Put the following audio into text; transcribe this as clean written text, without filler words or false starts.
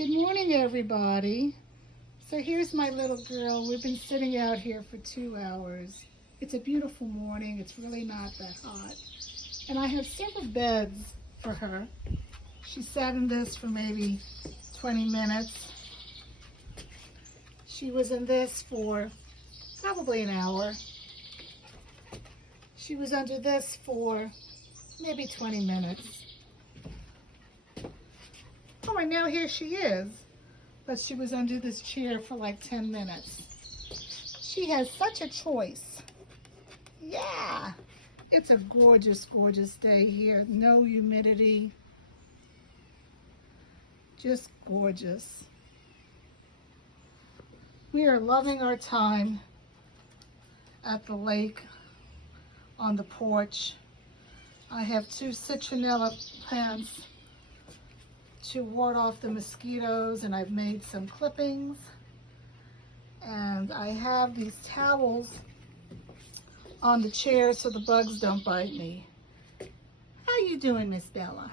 Good morning, everybody. So here's my little girl. We've been sitting out here for 2 hours. It's a beautiful morning. It's really not that hot. And I have several beds for her. She sat in this for maybe 20 minutes. She was in this for probably an hour. She was under this for maybe 20 minutes. Oh, and now here she is. But she was under this chair for like 10 minutes. She has such a choice. Yeah. It's a gorgeous, gorgeous day here. No humidity. Just gorgeous. We are loving our time at the lake on the porch. I have 2 citronella plants to ward off the mosquitoes, and I've made some clippings. And I have these towels on the chair so the bugs don't bite me. How you doing, Miss Bella?